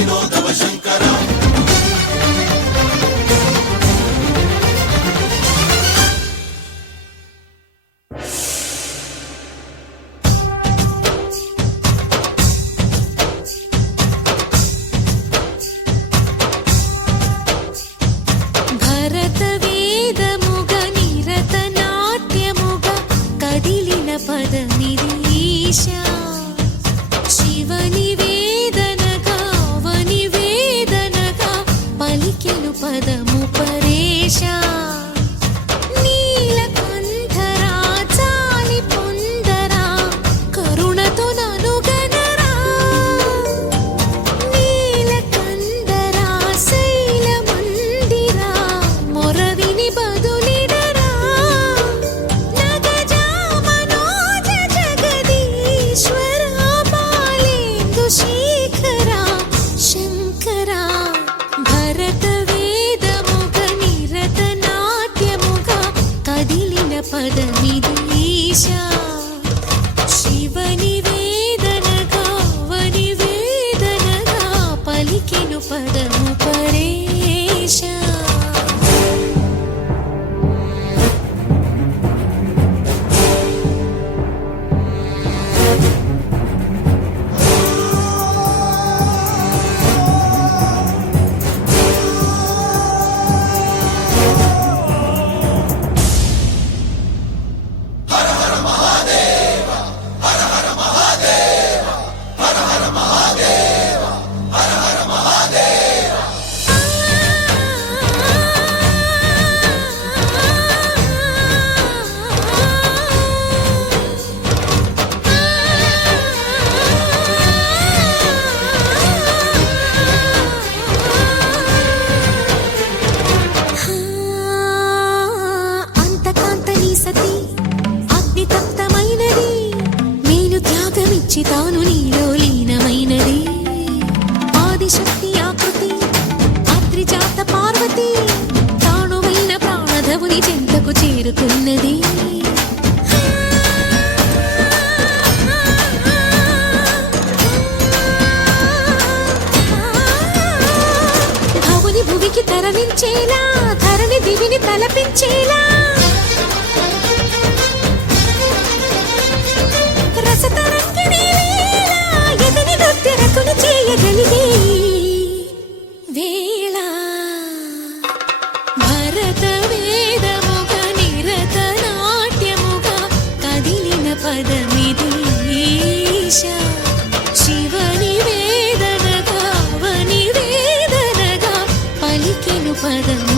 వినోదవ శంకర పదము పరేశా నీలకంఠరా చాలి పొందరా కరుణతో నను గనరా నీలకందరా శైల మందిరా మొరవిని బదులిడరా నగజా మనోజ జగదీశ్వర బాలేందు శేఖరా శంకరా భరత పదమిదీశా శివని వేదనగా వని వేదనగా పలికెను పదము పరేశా తాను నీలో లీనమైనది ఆదిశక్తి ఆకృతి అత్రిజాత పార్వతి తానువైన ప్రాణధవుని చెంతకు చేరుకున్నది భవుని భువికి తరలించేలా ధరణి దివిని తలపించేలా చేయగలిగే వేళ భరత వేదముగ నిరత నాట్యముగా కదిలిన పదమిదీశా శివని వేదనగా వని వేదనగా పలికెను పదం